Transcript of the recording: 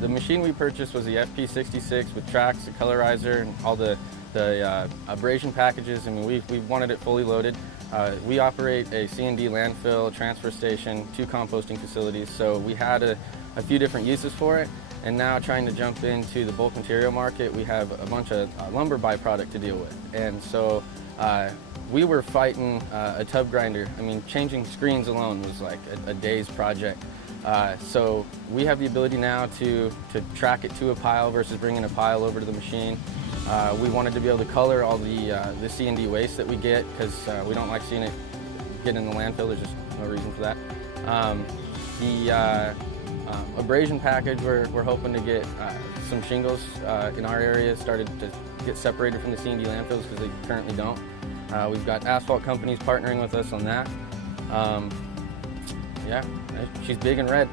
The machine we purchased was the FP-66 with tracks, the Colorizer, and all the abrasion packages. I mean, we wanted it fully loaded. We operate a C&D landfill, transfer station, 2 composting facilities, so we had a few different uses for it. And now trying to jump into the bulk material market, we have a bunch of lumber byproduct to deal with. And so we were fighting a tub grinder. I mean, changing screens alone was like a day's project. So we have the ability now to track it to a pile versus bringing a pile over to the machine. We wanted to be able to color all the C&D waste that we get, because we don't like seeing it get in the landfill. There's just no reason for that. Abrasion package, we're hoping to get some shingles in our area started to get separated from the C&D landfills, because they currently don't. We've got asphalt companies partnering with us on that. Yeah, she's big and red.